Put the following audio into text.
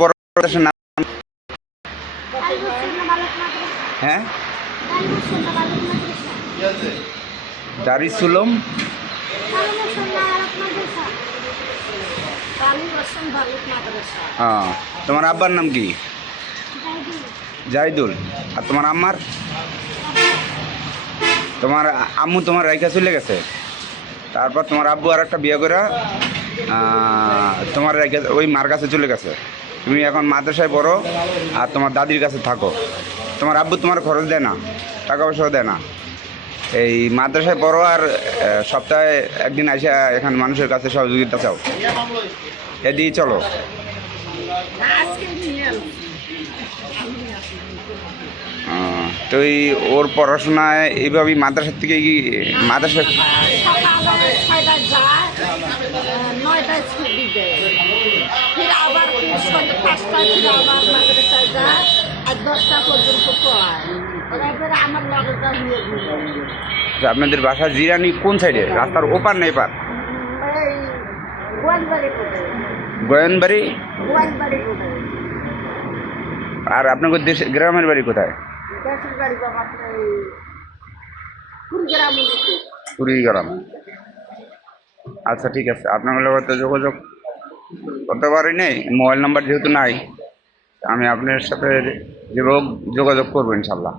বড় মাদ্রাসার নাম? হ্যাঁ, দারুস উলুম তোমার আব্বার নাম কি? জাহিদুল। আর তোমার আম্মার? তোমার আম্মু তোমার রাইখা চলে গেছে, তারপর তোমার আব্বু আর একটা বিয়ে করে তোমার রাইখা ওই মার কাছে চলে গেছে। তুমি এখন মাদ্রাসায় পড়ো আর তোমার দাদির কাছে থাকো। তোমার আব্বু তোমার খরচ দেয় না, টাকা পয়সাও দেয় না। এই মাদ্রাসায় পড়ো আর সপ্তাহে একদিন আসে এখানে মানুষের কাছে সহযোগিতা চাও, এদিকে চলো। তো ওর পড়াশোনায় এইভাবেই মাদ্রাসার থেকে কি মাদ্রাসা আপনাদের বাসা জিরানি কোন সাইডে, রাস্তার ওপার না এপার? গোয়েনবাড়ি। আর আপনাদের দেশে গ্রামের বাড়ি কোথায়? কুড়িগ্রাম। আচ্ছা ঠিক আছে, আপনার লগত যোগাযোগ করতে পারি নাই, মোবাইল নাম্বার যেহেতু নাই, আমি আপনার সাথে যোগাযোগ করবো ইনশাল্লাহ।